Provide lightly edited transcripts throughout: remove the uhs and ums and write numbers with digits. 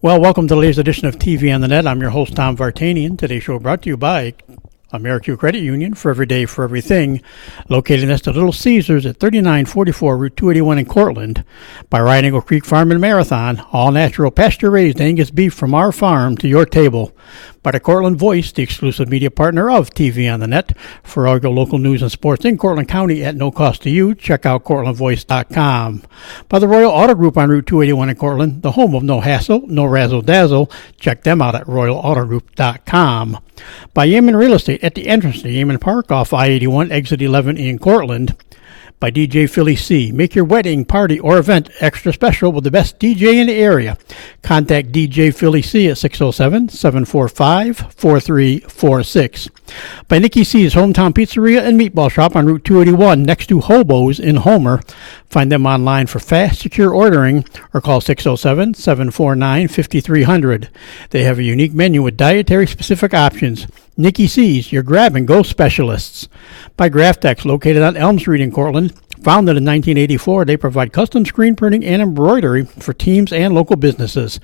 Well, welcome to the latest edition of TV on the Net. I'm your host, Tom Vartanian. Today's show brought to you by American Credit Union, for every day, for everything, located next to Little Caesars at 3944 Route 281 in Cortland. By Ryan Eagle Creek Farm and Marathon, all natural, pasture-raised Angus beef from our farm to your table. By the Cortland Voice, the exclusive media partner of TV on the Net. For all your local news and sports in Cortland County at no cost to you, check out CortlandVoice.com. By the Royal Auto Group on Route 281 in Cortland, the home of no hassle, no razzle-dazzle. Check them out at RoyalAutoGroup.com. By Yemen Real Estate at the entrance to Yemen Park off I-81, exit 11 in Cortland. By DJ Philly C. Make your wedding, party, or event extra special with the best DJ in the area. Contact DJ Philly C at 607-745-4346. By Nikki C's Hometown Pizzeria and Meatball Shop on Route 281 next to Hobo's in Homer. Find them online for fast, secure ordering or call 607-749-5300. They have a unique menu with dietary-specific options. Nikki C's, your grab-and-go specialists. By Graftex, located on Elm Street in Cortland. Founded in 1984, they provide custom screen printing and embroidery for teams and local businesses.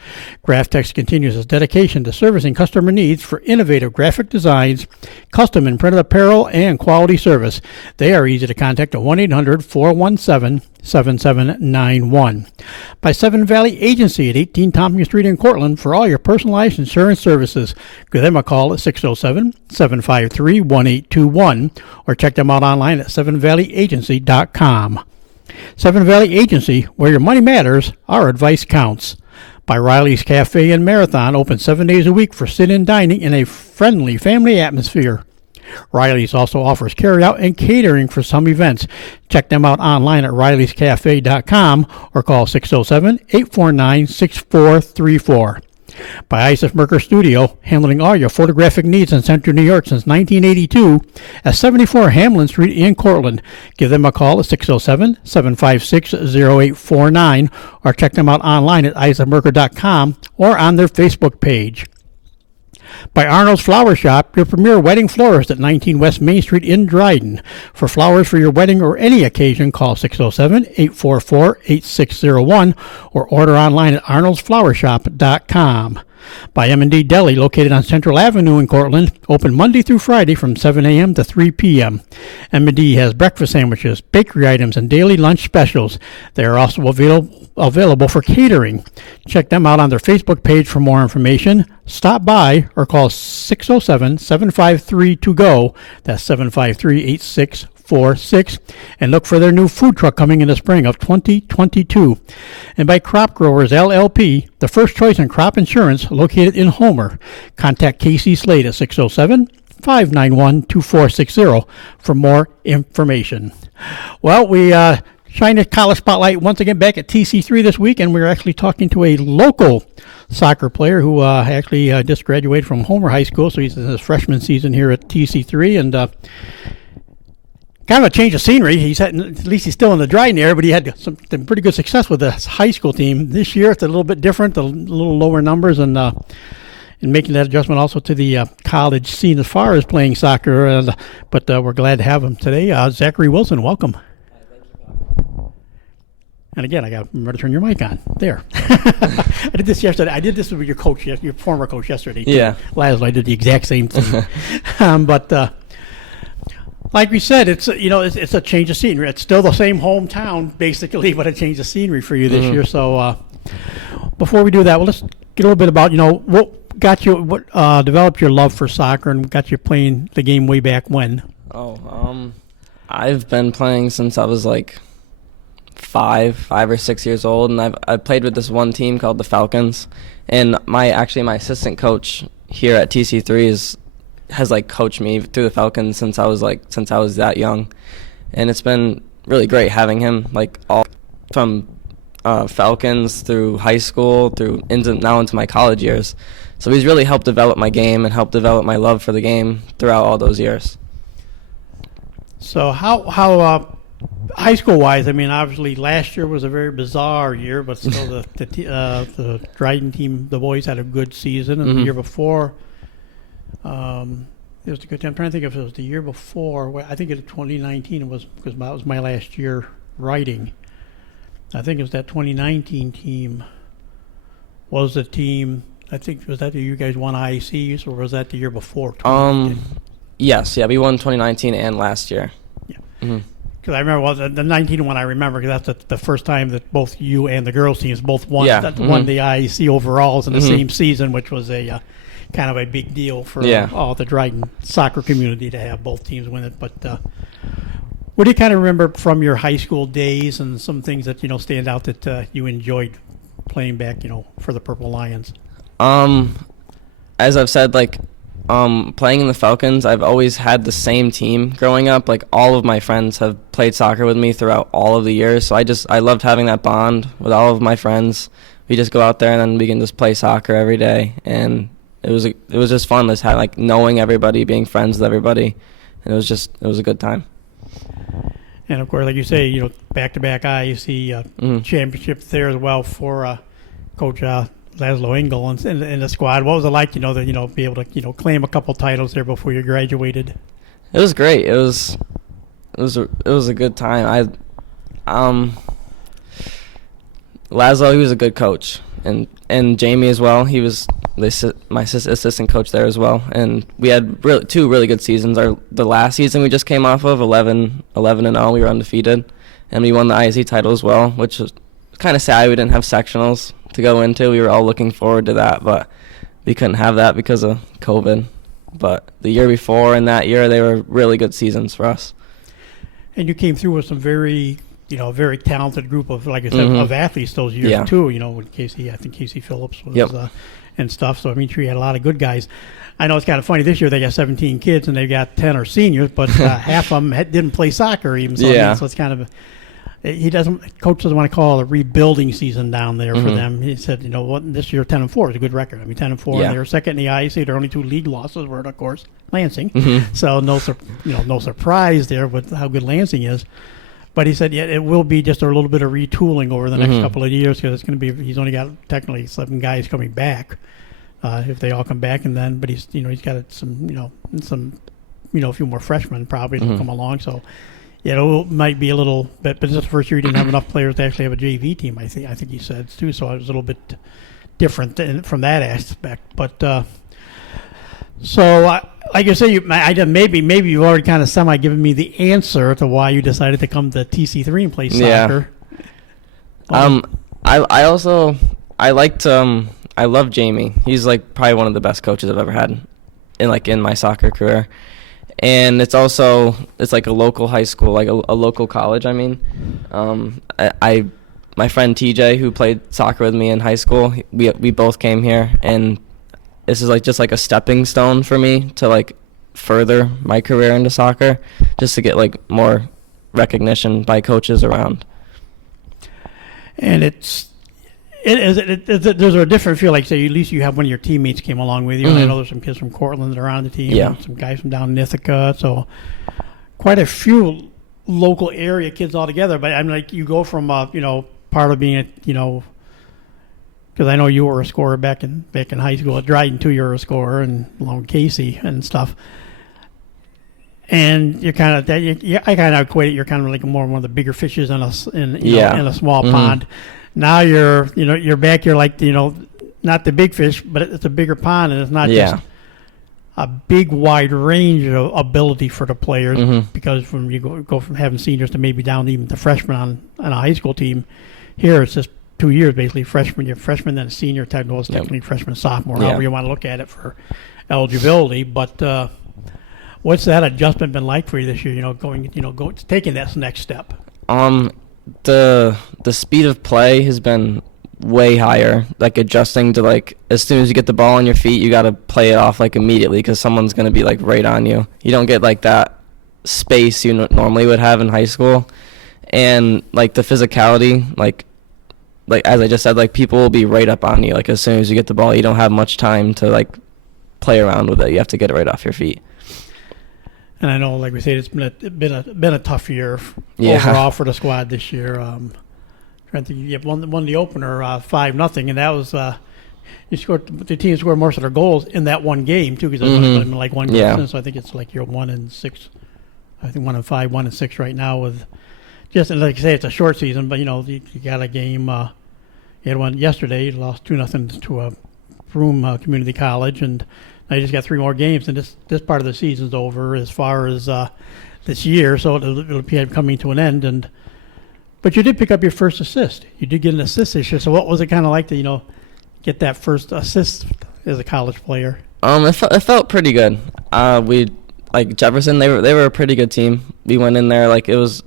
Graftex continues its dedication to servicing customer needs for innovative graphic designs, custom and printed apparel, and quality service. They are easy to contact at 1-800-417-7791. By Seven Valley Agency at 18 Tompkins Street in Cortland for all your personalized insurance services. Give them a call at 607-753-1821 or check them out online at sevenvalleyagency.com. Seven Valley Agency, where your money matters, our advice counts. By Riley's Cafe and Marathon, open 7 days a week for sit-in dining in a friendly family atmosphere. Riley's also offers carry-out and catering for some events. Check them out online at rileyscafe.com or call 607-849-6434. By Isis Merker Studio, handling all your photographic needs in Central New York since 1982 at 74 Hamlin Street in Cortland. Give them a call at 607-756-0849 or check them out online at isismerker.com or on their Facebook page. By Arnold's Flower Shop, your premier wedding florist at 19 West Main Street in Dryden. For flowers for your wedding or any occasion, call 607-844-8601 or order online at arnoldsflowershop.com. By M&D Deli, located on Central Avenue in Cortland, open Monday through Friday from 7 a.m. to 3 p.m. M&D has breakfast sandwiches, bakery items, and daily lunch specials. They are also available for catering. Check them out on their Facebook page for more information. Stop by or call 607-753-TO-GO. That's 753-8646. And look for their new food truck coming in the spring of 2022. And by Crop Growers LLP, the first choice in crop insurance located in Homer. Contact Casey Slade at 607-591-2460 for more information. Well, we shine a college spotlight once again back at TC3 this week, and we're actually talking to a local soccer player who actually just graduated from Homer High School, so he's in his freshman season here at TC3, and kind of a change of scenery. At least he's still in the Dryden area, but he had some pretty good success with the high school team. This year it's a little bit different, a little lower numbers, and making that adjustment also to the college scene as far as playing soccer. But we're glad to have him today. Zachary Willson, welcome. And again, I got to remember to turn your mic on. There. I did this yesterday. I did this with your coach, your former coach yesterday, too. Yeah. Laszlo, I did the exact same thing. But like we said, it's a change of scenery. It's still the same hometown, basically, but a change of scenery for you this year. So before we do that, let's get a little bit about, what got you, developed your love for soccer and got you playing the game way back when? I've been playing since I was like five or 6 years old, and I've played with this one team called the Falcons, and my assistant coach here at TC3 has like coached me through the Falcons since I was that young, and it's been really great having him like all from Falcons through high school through into my college years. So he's really helped develop my game and helped develop my love for the game throughout all those years. So how high school wise, I mean, obviously last year was a very bizarre year, but still the Dryden team, the boys had a good season, and the year before, it was a good time. I'm trying to think if it was the year before. I think it was 2019. It was because that was my last year writing. I think it was that 2019 team was the team, I think, was that the year you guys won IACs, or was that the year before? Yes, yeah, we won 2019 and last year. Yeah. Mm-hmm. Because I remember the 19 one I remember, because that's the first time that both you and the girls teams both won, won the IAC overalls in the same season, which was a kind of a big deal for all the Dryden soccer community to have both teams win it. But what do you kind of remember from your high school days, and some things that stand out that you enjoyed playing back, for the Purple Lions? As I've said, playing in the Falcons, I've always had the same team growing up. Like, all of my friends have played soccer with me throughout all of the years, so I loved having that bond with all of my friends. We just go out there and then we can just play soccer every day, and it was just fun, just knowing everybody, being friends with everybody, and it was a good time. And of course, like you say, back-to-back IAC championships there as well for Coach Laszlo Engel and the squad. What was it like, to be able to claim a couple titles there before you graduated? It was great. It was a good time. Laszlo, he was a good coach, and Jamie as well. He was my assistant coach there as well, and we had two really good seasons. The last season we just came off of 11-0. We were undefeated, and we won the IAC title as well, which was kind of sad we didn't have sectionals to go into. We were all looking forward to that, but we couldn't have that because of COVID. But the year before and that year, they were really good seasons for us. And you came through with some very talented group of, like I said, of athletes those years too. With Casey Phillips was and stuff. So I mean, you had a lot of good guys. I know it's kind of funny. This year they got 17 kids and they've got 10 are seniors, but half of them didn't play soccer even. So, so it's kind of coach doesn't want to call it a rebuilding season down there for them. He said, this year 10-4 is a good record. I mean, 10-4, and they were second in the IAC. Their only two league losses were, of course, Lansing. So no surprise there with how good Lansing is. But he said, it will be just a little bit of retooling over the next couple of years, because it's going to be. He's only got technically 7 guys coming back, if they all come back, and then. But he's got some a few more freshmen probably to come along. So. Yeah, it might be a little bit, but this is the first year he didn't have enough players to actually have a JV team. I think he said too, so it was a little bit different from that aspect. But so, like I say, maybe you've already kind of semi given me the answer to why you decided to come to TC3 and play soccer. Yeah. I love Jamie. He's probably one of the best coaches I've ever had in my soccer career. And it's like a local high school, like a local college. I mean, my friend TJ, who played soccer with me in high school, we both came here, and this is just a stepping stone for me to further my career into soccer, just to get more recognition by coaches around. And there's a different feel. Like, say, at least you have one of your teammates came along with you. I know there's some kids from Cortland that are on the team, and some guys from down in Ithaca. So quite a few local area kids all together. But I'm you go from part of being because I know you were a scorer back in high school at Dryden too. You were a scorer, and along with Casey and stuff. And you're kind of I kind of equate it. You're kind of more one of the bigger fishes in a small pond. Now you're back. You're not the big fish, but it's a bigger pond, and it's not just a big wide range of ability for the players. Because from you go from having seniors to maybe down to even the freshmen on a high school team. Here it's just 2 years basically. You're freshman, then a senior. Technically freshman, sophomore, however you want to look at it for eligibility. But what's that adjustment been like for you this year? Taking that next step. The speed of play has been way higher. Adjusting to as soon as you get the ball on your feet, you got to play it off immediately, because someone's going to be right on you. You don't get that space you normally would have in high school, and the physicality, as I just said, people will be right up on you. As soon as you get the ball, you don't have much time to play around with it. You have to get it right off your feet. And I know, like we said, it's been a tough year overall for the squad this year. Trying to think, you won the opener 5-0, and that was the team scored most of their goals in that one game too, because it's only been one game. So I think it's you're 1-6. I think 1-5, 1-6 right now with just, and like I say, it's a short season, but you got a game. You had one yesterday. You lost 2-0 to a Broome Community College, and now you just got 3 more games, and this part of the season's over as far as this year, so it'll be coming to an end. But you did pick up your first assist. You did get an assist this year. So what was it kind of like to get that first assist as a college player? It felt pretty good. We like Jefferson. They were a pretty good team. We went in there like it was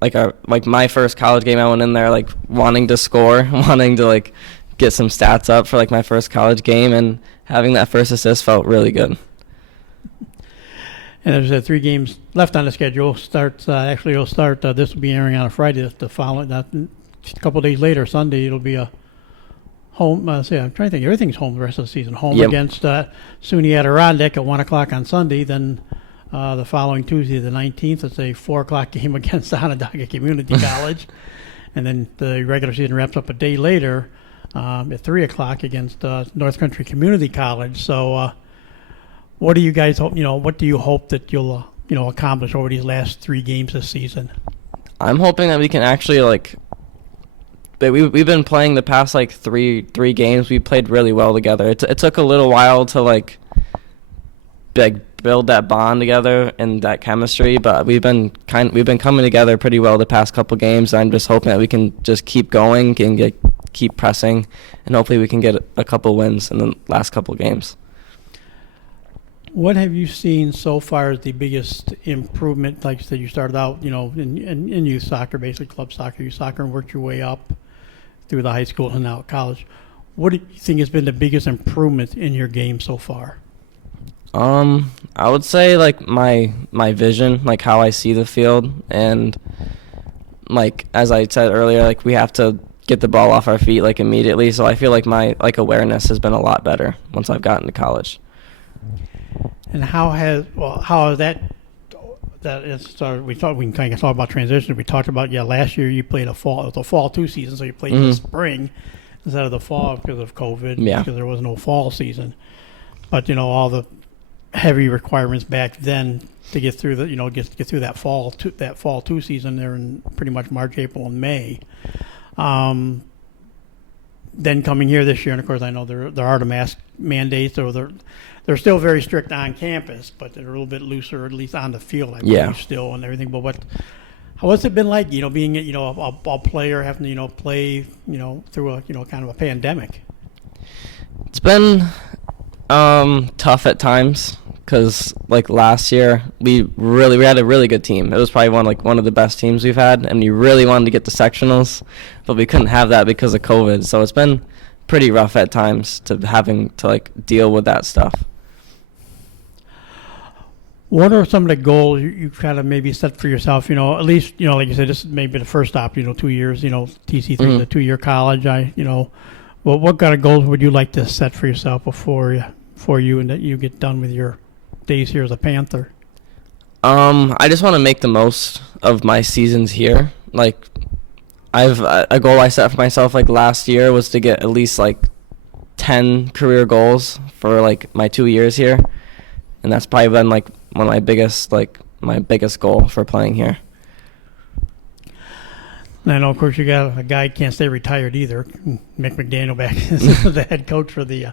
like my first college game. I went in there like wanting to score, wanting to like get some stats up for like my first college game, and having that first assist felt really good. And there's 3 games left on the schedule. It'll start. This will be airing on a Friday. The following, a couple of days later, Sunday, it'll be a home. I'm trying to think. Everything's home the rest of the season. Home against SUNY Adirondack at 1:00 on Sunday. Then the following Tuesday, the 19th, it's a 4:00 game against Onondaga Community College, and then the regular season wraps up a day later at 3:00 against North Country Community College. So. What do you guys hope? What do you hope that you'll accomplish over these last 3 games this season? I'm hoping that we can actually we've been playing the past like three games. We played really well together. It took a little while to like build that bond together and that chemistry, but we've been coming together pretty well the past couple games. I'm just hoping that we can just keep going and keep pressing, and hopefully we can get a couple wins in the last couple games. What have you seen so far as the biggest improvement? Like you said, you started out, in youth soccer, basically club soccer, youth soccer, and worked your way up through the high school and now at college. What do you think has been the biggest improvement in your game so far? I would say like my vision, like how I see the field, and like as I said earlier, like we have to get the ball off our feet like immediately. So I feel like my awareness has been a lot better once I've gotten to college. And how has that started? We can kind of talk about transition. We talked about last year you played it was a fall 2 season, so you played the spring instead of the fall because of COVID, because there was no fall season. But all the heavy requirements back then to get through get through that fall 2 season there in pretty much March, April, and May. Then coming here this year, and of course I know there are the mask mandates, or they're still very strict on campus, but they're a little bit looser, at least on the field, I believe, still, and everything. But what's it been like, being a player, having to play through a kind of a pandemic? It's been tough at times because like last year we had a really good team. It was probably one of the best teams we've had, and we really wanted to get to sectionals, but we couldn't have that because of COVID. So it's been pretty rough at times to having to like deal with that stuff. What are some of the goals you kind of maybe set for yourself? At least like you said, this is maybe the first stop. 2 years. TC3 is a 2-year college. What kind of goals would you like to set for yourself before you and that you get done with your days here as a Panther? I just want to make the most of my seasons here. Like, I've a goal I set for myself like last year was to get at least like 10 career goals for like my 2 years here, and that's probably been like one of my biggest goal for playing here. And I know, of course, you got a guy who can't stay retired either. Mick McDaniel back is the head coach for the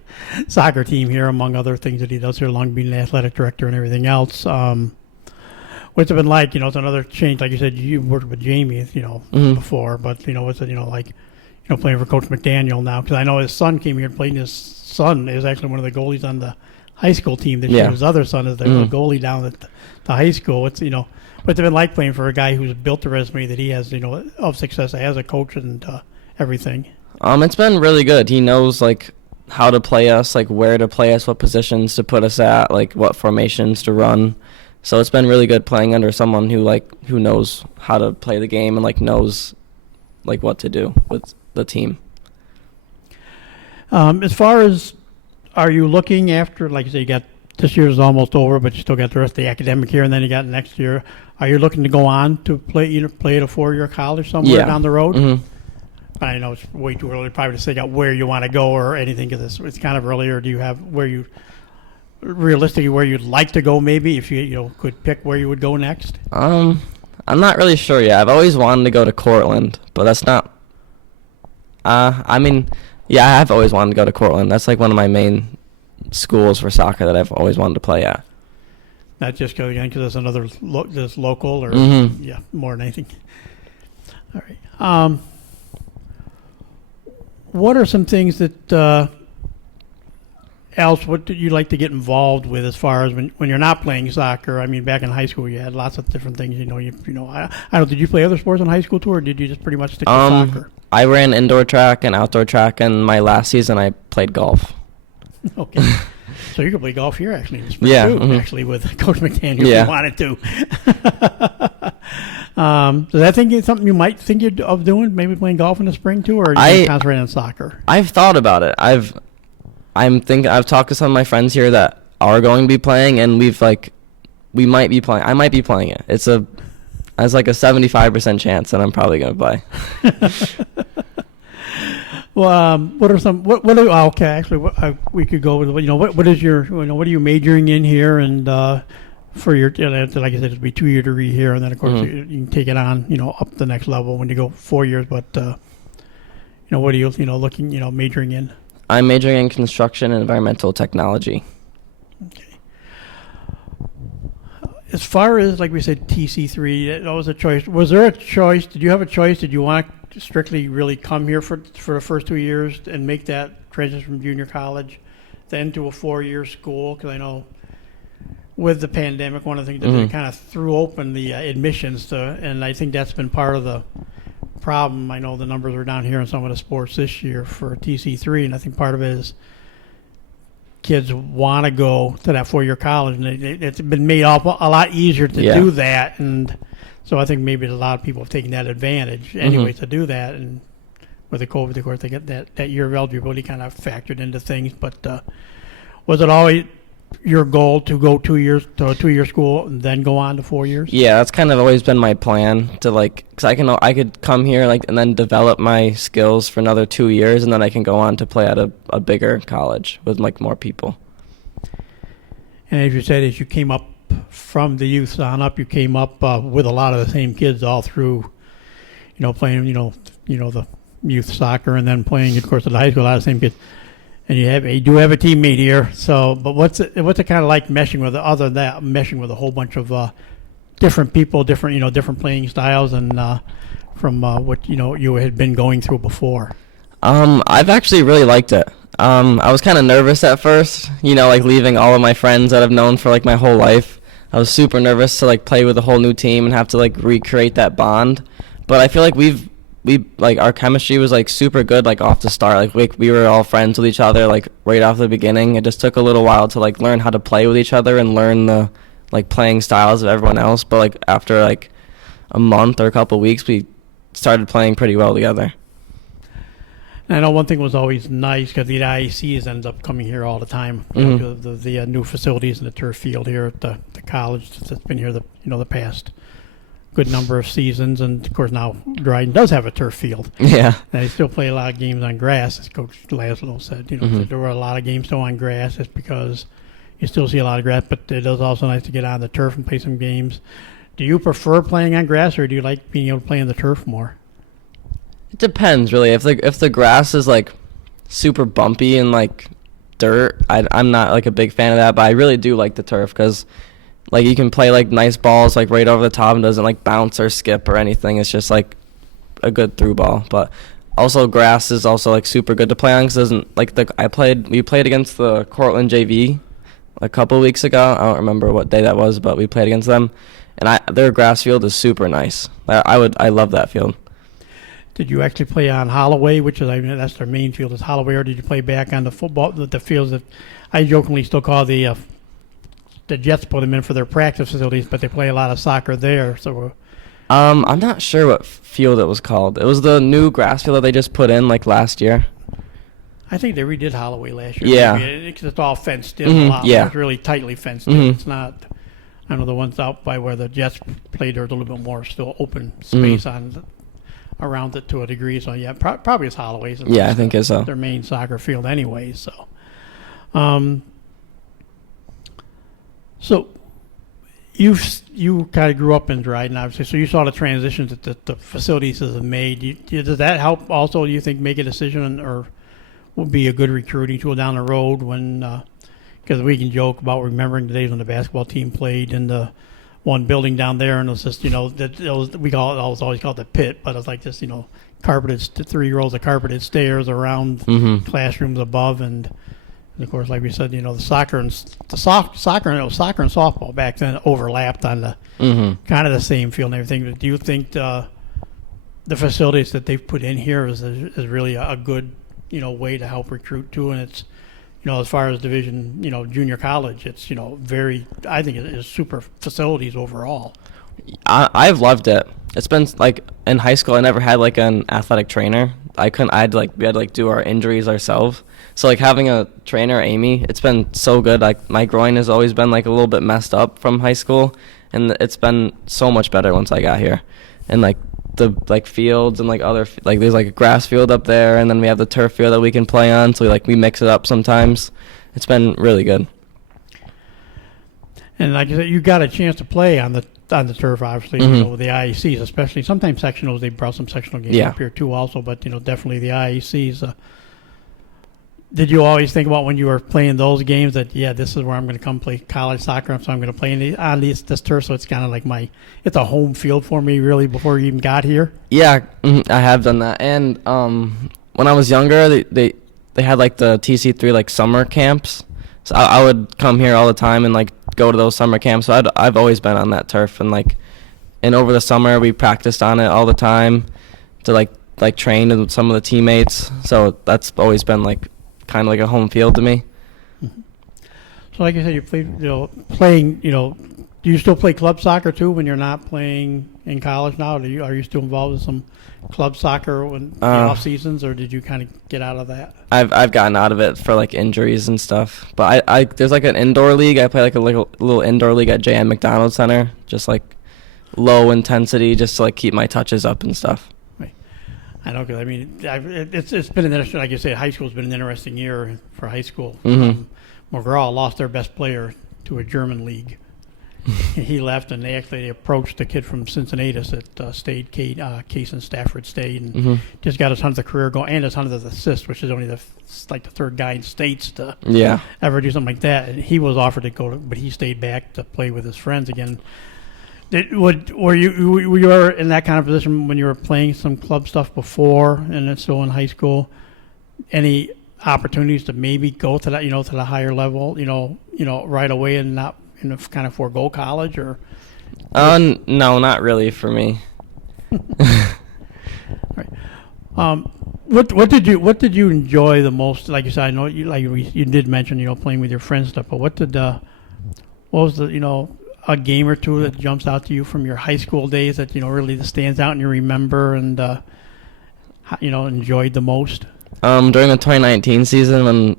soccer team here, among other things that he does here, along being the athletic director and everything else. What's it been like? It's another change. Like you said, you worked with Jamie, before, but what's it, like, playing for Coach McDaniel now? Because I know his son came here and played. And his son is actually one of the goalies on the high school team this year. His other son is the goalie down at the high school. It's what's it been like playing for a guy who's built the resume that he has, of success as a coach and everything? It's been really good. He knows like how to play us, like where to play us, what positions to put us at, like what formations to run. So it's been really good playing under someone who knows how to play the game and like knows like what to do with the team. As far as, are you looking after, like you say, you got this year's almost over, but you still got the rest of the academic year, and then you got next year. Are you looking to go on to play at a 4-year college somewhere down the road? Mm-hmm. I know it's way too early probably to say out where you want to go or anything, because it's kind of early. Or do you have realistically where you'd like to go, maybe, if you could pick where you would go next? I'm not really sure yet. I've always wanted to go to Cortland, but that's not I mean, yeah, I've always wanted to go to Cortland. That's like one of my main schools for soccer that I've always wanted to play at. Not just because it's another this local or yeah, more than anything. All right. What are some things that else what do you like to get involved with as far as when you're not playing soccer? I mean, back in high school, you had lots of different things. I don't. Did you play other sports in high school too, or did you just pretty much stick to soccer? I ran indoor track and outdoor track, and my last season I played golf. Okay. So you could play golf here, actually, in the spring, too, actually, with Coach McDaniel if you wanted to. Does that think it's something you might think of doing, maybe playing golf in the spring, too, or are you concentrating on soccer? I've thought about it. I've talked to some of my friends here that are going to be playing, and we might be playing. I might be playing it. It's like a 75% chance that I'm probably going to play. Well, what are some? Okay, actually, we could go with what is your what are you majoring in here, and for your like I said, it'll be 2-year degree here, and then of course you can take it on up the next level when you go 4 years. But what are you looking majoring in? I'm majoring in construction and environmental technology. Okay. As far as, like we said, TC3, that was a choice. Was there a choice? Did you have a choice? Did you want to strictly really come here for the first 2 years and make that transition from junior college then to a 4-year school? Because I know with the pandemic, one of the things that they kind of threw open the admissions and I think that's been part of the problem. I know the numbers are down here in some of the sports this year for TC3, and I think part of it is kids want to go to that 4-year college, and it's been made a lot easier to do that, and so I think maybe a lot of people have taken that advantage anyway to do that, and with the COVID, of course, they get that year of eligibility kind of factored into things, but was it always your goal to go 2 years to a 2-year school and then go on to 4 years? Yeah, that's kind of always been my plan to because I could come here and then develop my skills for another 2 years, and then I can go on to play at a bigger college with more people. And as you said, as you came up from the youth on up, you came up with a lot of the same kids all through, playing, the youth soccer, and then playing, of course, at the high school, a lot of the same kids. And you do have a teammate here. So, but what's it kind of like meshing with a whole bunch of different people, different playing styles, and from what you had been going through before? I've actually really liked it. I was kind of nervous at first, leaving all of my friends that I've known for my whole life. I was super nervous to play with a whole new team and have to recreate that bond. But I feel like our chemistry was super good off the start. We were all friends with each other right off the beginning. It just took a little while to learn how to play with each other and learn the playing styles of everyone else. But after a month or a couple of weeks, we started playing pretty well together. And I know one thing was always nice because the IACs ends up coming here all the time. Because of the new facilities and the turf field here at the college that's been here the past good number of seasons, and of course now Dryden does have a turf field. Yeah, and they still play a lot of games on grass, as Coach Laszlo said. There were a lot of games still on grass, just because you still see a lot of grass. But it is also nice to get on the turf and play some games. Do you prefer playing on grass, or do you like being able to play on the turf more? It depends, really. If the grass is super bumpy and dirt, I'm not a big fan of that. But I really do like the turf because you can play nice balls right over the top and doesn't bounce or skip or anything. It's just a good through ball. But also grass is also super good to play on because it doesn't we played against the Cortland JV a couple of weeks ago. I don't remember what day that was, but we played against them, and their grass field is super nice. I love that field. Did you actually play on Holloway, which is that's their main field is Holloway, or did you play back on the fields that I jokingly still call the Jets put them in for their practice facilities, but they play a lot of soccer there. So, I'm not sure what field it was called. It was the new grass field that they just put in last year. I think they redid Holloway last year. Yeah, it's all fenced in a lot. Yeah, it's really tightly fenced in. It's not. I know the ones out by where the Jets played are a little bit more still open space around it to a degree. So yeah, probably it's Holloway's. Yeah, I think it's so. Their main soccer field anyway. So, you kind of grew up in Dryden, obviously, so you saw the transitions that the facilities have made. Does that help also, do you think, make a decision or would be a good recruiting tool down the road when, because we can joke about remembering the days when the basketball team played in the one building down there, and it was just, we always called it the pit, but it was like this, carpeted, 3 rows of carpeted stairs around classrooms above, and of course, like we said, the soccer and softball back then overlapped on the kind of the same field and everything. But do you think the facilities that they've put in here is really a good way to help recruit too? And it's as far as division junior college, it's I think it is super facilities overall. I've loved it. It's been like in high school, I never had like an athletic trainer. We had to do our injuries ourselves. So like having a trainer, Amy, it's been so good. Like my groin has always been like a little bit messed up from high school, and it's been so much better once I got here. And like the fields and like other there's like a grass field up there, and then we have the turf field that we can play on. So we mix it up sometimes. It's been really good. And like I said, you got a chance to play on the turf, obviously, with the IECs, especially. Sometimes sectionals, they brought some sectional games up here too also, but, definitely the IECs. Did you always think about when you were playing those games that, this is where I'm going to come play college soccer, so I'm going to play on this turf, so it's kind of like it's a home field for me, really, before you even got here? Yeah, I have done that. And when I was younger, they had, like, the TC3, like, summer camps. So I would come here all the time and, like, go to those summer camps. So I've always been on that turf, and over the summer we practiced on it all the time to like train with some of the teammates. So that's always been kind of like a home field to me. So like I said, you playing. Do you still play club soccer too when you're not playing in college now? Are you still involved in some club soccer in the off seasons, or did you kind of get out of that? I've gotten out of it for injuries and stuff. But I there's an indoor league. I play a little indoor league at JM McDonald Center, just low intensity, just to keep my touches up and stuff. Right. I know, because it's been an interesting. Like you say, high school's been an interesting year for high school. McGraw lost their best player to a German league. He left, and they actually approached the kid from Cincinnati that stayed, Case in Stafford State, and just got a ton of the career going, and a ton of the assists, which is only the third guy in states to ever do something like that. And he was offered to go, but he stayed back to play with his friends again. Were you in that kind of position when you were playing some club stuff before, and then still in high school? Any opportunities to maybe go to that, to the higher level, right away, and not kind of forego college, or? No, not really for me. Right. What did you enjoy the most? Like you said, I know you did mention playing with your friends stuff, but what was the a game or two that jumps out to you from your high school days that really stands out and you remember and enjoyed the most? During the 2019 season when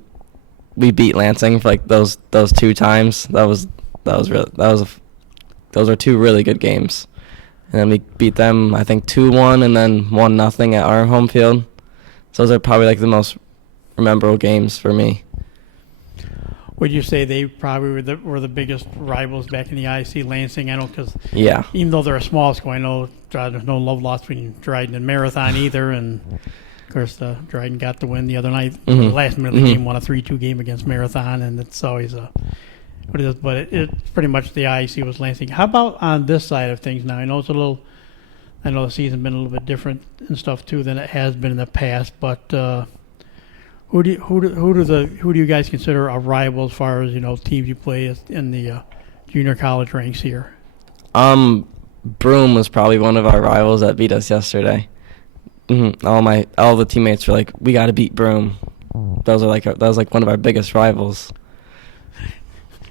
we beat Lansing for those 2 times, those were 2 really good games, and then we beat them I think 2-1 and then 1-0 at our home field. So those are probably the most memorable games for me. Would you say they probably were the biggest rivals back in the IC, Lansing? I know, because even though they're a small school, I know there's no love lost between Dryden and Marathon either, and of course Dryden got the win the other night. The last minute of the game, won a 3-2 game against Marathon, and it's always what it is, but it's pretty much the IEC was Lansing. How about on this side of things now? I know the season's been a little bit different and stuff too than it has been in the past, but who do you guys consider a rival as far as teams you play in the junior college ranks here? Broome was probably one of our rivals that beat us yesterday. All the teammates were like, we got to beat Broome. That was one of our biggest rivals.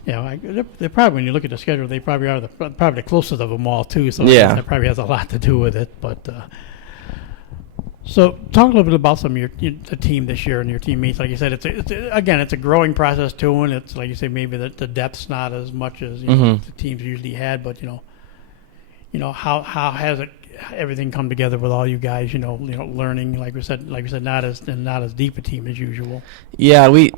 Yeah, they're probably, when you look at the schedule, they probably are probably the closest of them all too. So that probably has a lot to do with it. But so talk a little bit about some of the team this year and your teammates. Like you said, it's a growing process too, and it's like you say, maybe the depth's not as much as the teams usually had. But how has everything come together with all you guys? Learning, like we said, not as deep a team as usual. Yeah, we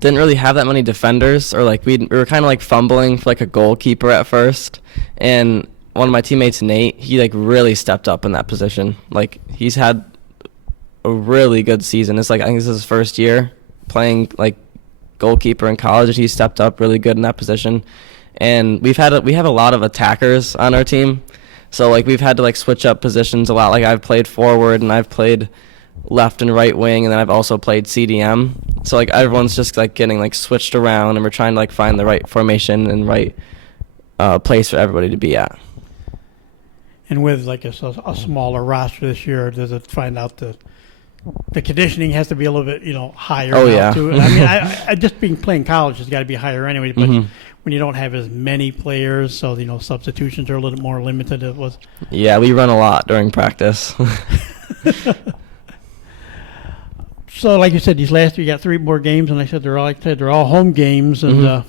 didn't really have that many defenders, or like we were kind of like fumbling for like a goalkeeper at first, and one of my teammates, Nate, he like really stepped up in that position. Like he's had a really good season. It's like I think this is his first year playing like goalkeeper in college. He stepped up really good in that position, and we have a lot of attackers on our team, so like we've had to like switch up positions a lot. Like I've played forward and I've played left and right wing, and then I've also played CDM. So like everyone's just like getting like switched around, and we're trying to like find the right formation and right place for everybody to be at. And with like a smaller roster this year, does it find out the conditioning has to be a little bit higher? Oh now yeah. Too? I mean, I just playing college has got to be higher anyway. But when you don't have as many players, so substitutions are a little more limited. It was. Yeah, we run a lot during practice. So, like you said, these last you got 3 more games, and I said they're all home games. And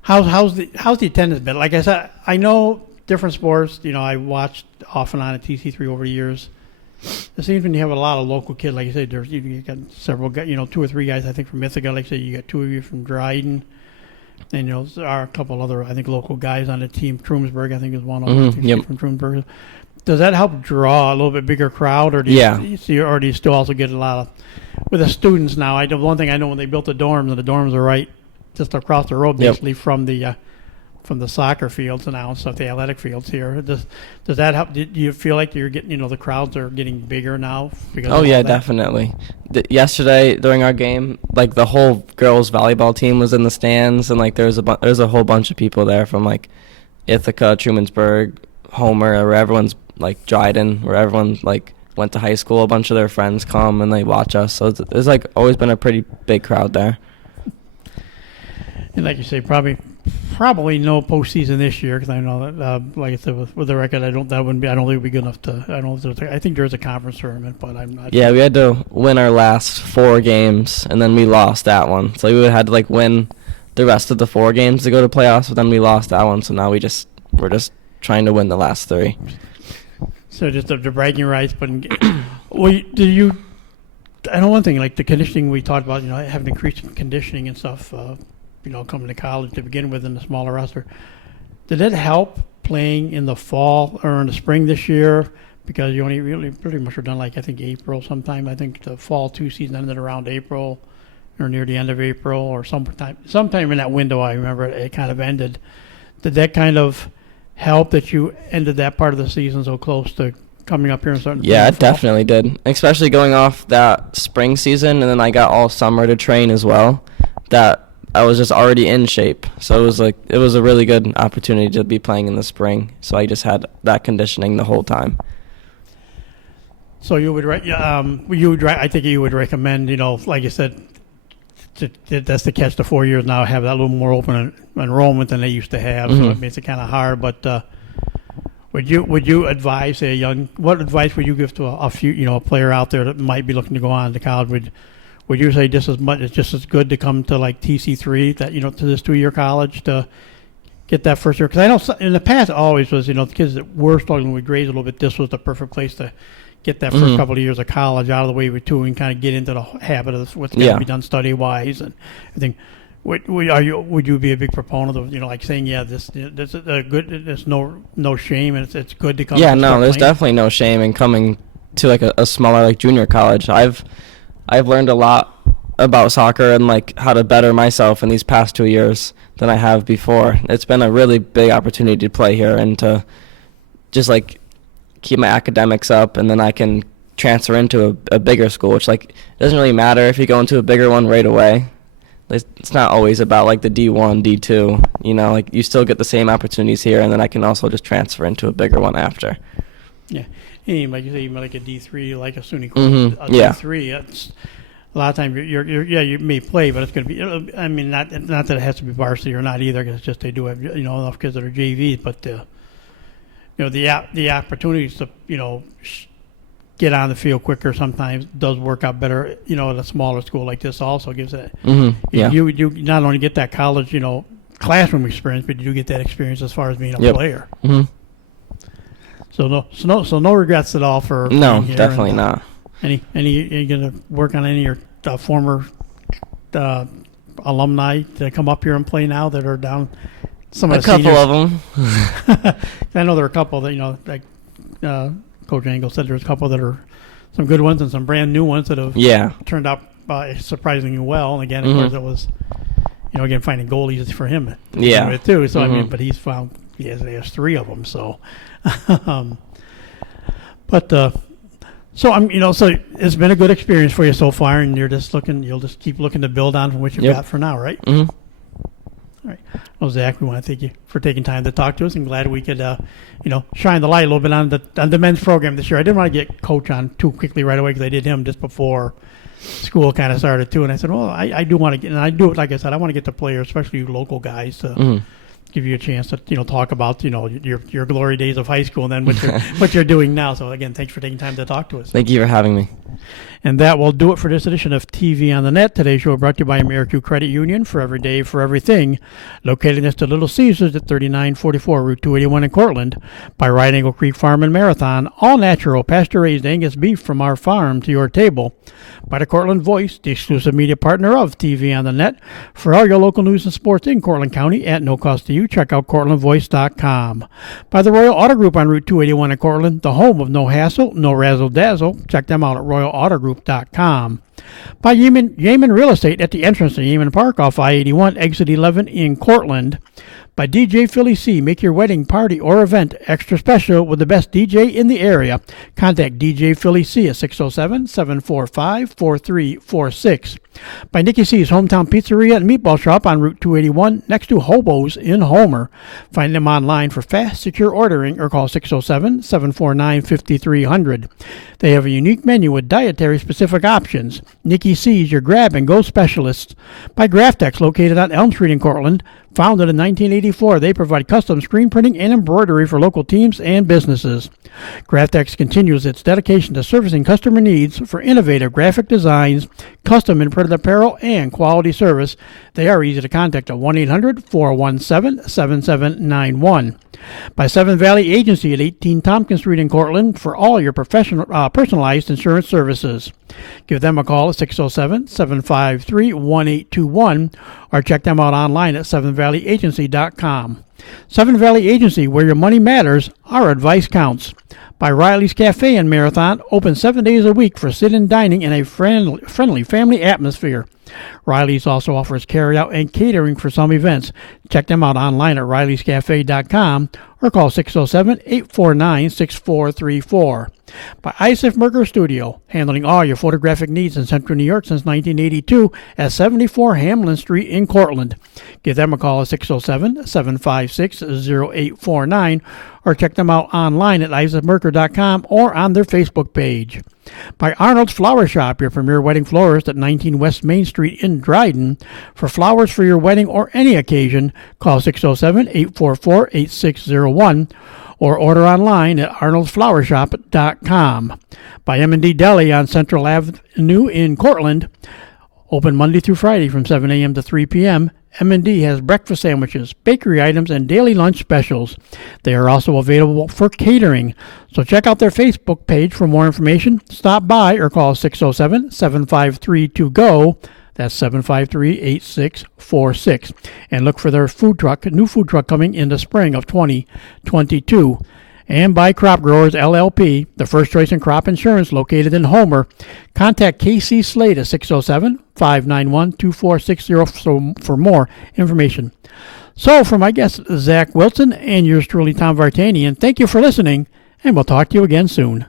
how's the attendance been? Like I said, I know different sports. I watched off and on at TC3 over the years. It seems when you have a lot of local kids, like you said, you got several guys, 2 or 3 guys I think from Ithaca. Like I said, you got 2 of you from Dryden, and there are a couple other I think local guys on the team. Trumansburg I think is one of them. Yep. From Trumansburg. Does that help draw a little bit bigger crowd, or do you still also get a lot of with the students now? One thing I know when they built the dorms, and the dorms are right just across the road, basically from the soccer fields now and stuff, the athletic fields here. Does that help? Do you feel like you're getting the crowds are getting bigger now? Oh yeah, definitely. Yesterday during our game, like the whole girls volleyball team was in the stands, and like there's a whole bunch of people there from like Ithaca, Trumansburg, Homer, where everyone's like Dryden, where everyone like went to high school. A bunch of their friends come and they watch us, so there's like always been a pretty big crowd there. And like you say, probably no postseason this year, because I know that like I said with the record, I don't think it'd be good enough to. I think there's a conference tournament, but I'm not. Yeah, we had to win our last 4 games, and then we lost that one. So we would have had to like win the rest of the 4 games to go to playoffs, but then we lost that one. So now we're just trying to win the last 3. So just the bragging rights, but I know one thing, like the conditioning we talked about, having increased conditioning and stuff, coming to college to begin with in the smaller roster. Did it help playing in the fall or in the spring this year? Because you only really pretty much were done like I think April sometime. I think the fall 2 season ended around April or near the end of April or sometime in that window. I remember it kind of ended. Did that kind of help that you ended that part of the season so close to coming up here and starting? Yeah, it definitely did. Especially going off that spring season, and then I got all summer to train as well. That I was just already in shape, so it was a really good opportunity to be playing in the spring. So I just had that conditioning the whole time. So I think you would recommend, like you said, that's to catch the 4 years now, have that little more open enrollment than they used to have. So it makes it kind of hard. But would you advise what advice would you give to a player out there that might be looking to go on to college? Would you say just as good to come to like TC3 that to this 2-year college to get that first year? Because I know in the past it always was the kids that were struggling with grades a little bit. This was the perfect place to get that first couple of years of college out of the way with 2 and kind of get into the habit of what's got to be done study wise. And I think would you be a big proponent of like saying this is a good, there's no shame and it's good to come? Yeah, no, there's definitely no shame in coming to like a smaller like junior college. I've learned a lot about soccer and like how to better myself in these past 2 years than I have before. It's been a really big opportunity to play here and to just like keep my academics up, and then I can transfer into a bigger school, which like it doesn't really matter if you go into a bigger one right away. It's not always about like the D1, D2, like you still get the same opportunities here, and then I can also just transfer into a bigger one after. Yeah. And like you say, even like a D3, like a SUNY D3, it's a lot of times you may play, but it's going to be. I mean, not that it has to be varsity or not either, because it's just they do have enough kids that are JVs, but the opportunities to get on the field quicker sometimes does work out better. At a smaller school like this also gives that. You not only get that college classroom experience, but you do get that experience as far as being a player. So no regrets at all for no, definitely not. Are you gonna work on any of your former alumni that come up here and play now that are down? Some of A the couple seniors? of them. I know there are a couple that, like Coach Angle said, there's a couple that are some good ones and some brand new ones that have Yeah. turned out surprisingly well. And again, of course, it was, again, finding goalies for him. Yeah. With too. So, I mean, but he's found, he has 3 of them. So, so so it's been a good experience for you so far, and you'll just keep looking to build on from what you've got for now, right? Mm-hmm. All right. Well, Zach, we want to thank you for taking time to talk to us, and glad we could, shine the light a little bit on the men's program this year. I didn't want to get Coach on too quickly right away because I did him just before school kind of started too, and I said, well, I do want to get, and I do it like I said, I want to get the players, especially you local guys, to give you a chance to talk about your glory days of high school and then what you're doing now. So again, thanks for taking time to talk to us. Thank you for having me. And that will do it for this edition of TV on the Net. Today's show brought to you by AmeriQ Credit Union, for every day, for everything. Located next to Little Caesars at 3944 Route 281 in Cortland. By Right Angle Creek Farm and Marathon, all natural, pasture-raised Angus beef from our farm to your table. By the Cortland Voice, the exclusive media partner of TV on the Net. For all your local news and sports in Cortland County at no cost to you, check out CortlandVoice.com. By the Royal Auto Group on Route 281 in Cortland, the home of no hassle, no razzle-dazzle. Check them out at RoyalAutoGroup.com. By Yeaman Real Estate at the entrance to Yeaman Park off I-81, exit 11 in Cortland. By DJ Philly C. Make your wedding, party, or event extra special with the best DJ in the area. Contact DJ Philly C at 607-745-4346. By Nicky C's Hometown Pizzeria and Meatball Shop on Route 281 next to Hobo's in Homer. Find them online for fast, secure ordering or call 607-749-5300. They have a unique menu with dietary-specific options. Nicky C's, your grab-and-go specialists. By Graftex, located on Elm Street in Cortland. Founded in 1984, they provide custom screen printing and embroidery for local teams and businesses. Graftex continues its dedication to servicing customer needs for innovative graphic designs, custom and printed apparel, and quality service. They are easy to contact at 1-800-417-7791. By Seven Valley Agency at 18 Tompkins Street in Cortland for all your personalized insurance services. Give them a call at 607-753-1821 or check them out online at sevenvalleyagency.com. Seven Valley Agency, where your money matters, our advice counts. By Riley's Cafe and Marathon, open 7 days a week for sit-in dining in a friendly family atmosphere. Riley's also offers carry-out and catering for some events. Check them out online at rileyscafe.com or call 607-849-6434. By Isaac Merger Studio, handling all your photographic needs in Central New York since 1982 at 74 Hamlin Street in Cortland. Give them a call at 607-756-0849 or check them out online at isaacmerker.com or on their Facebook page. By Arnold's Flower Shop, your premier wedding florist at 19 West Main Street in Dryden. For flowers for your wedding or any occasion, call 607-844-8601 or order online at arnoldsflowershop.com. By M&D Deli on Central Avenue in Cortland, open Monday through Friday from 7 a.m. to 3 p.m., M&D has breakfast sandwiches, bakery items, and daily lunch specials. They are also available for catering. So check out their Facebook page for more information. Stop by or call 607-753-2GO. That's 753-8646. And look for their new food truck coming in the spring of 2022. And by Crop Growers LLP, the first choice in crop insurance located in Homer. Contact KC Slade at 607-591-2460 for more information. So, for my guest, Zack Willson, and yours truly, Tom Vartanian, thank you for listening, and we'll talk to you again soon.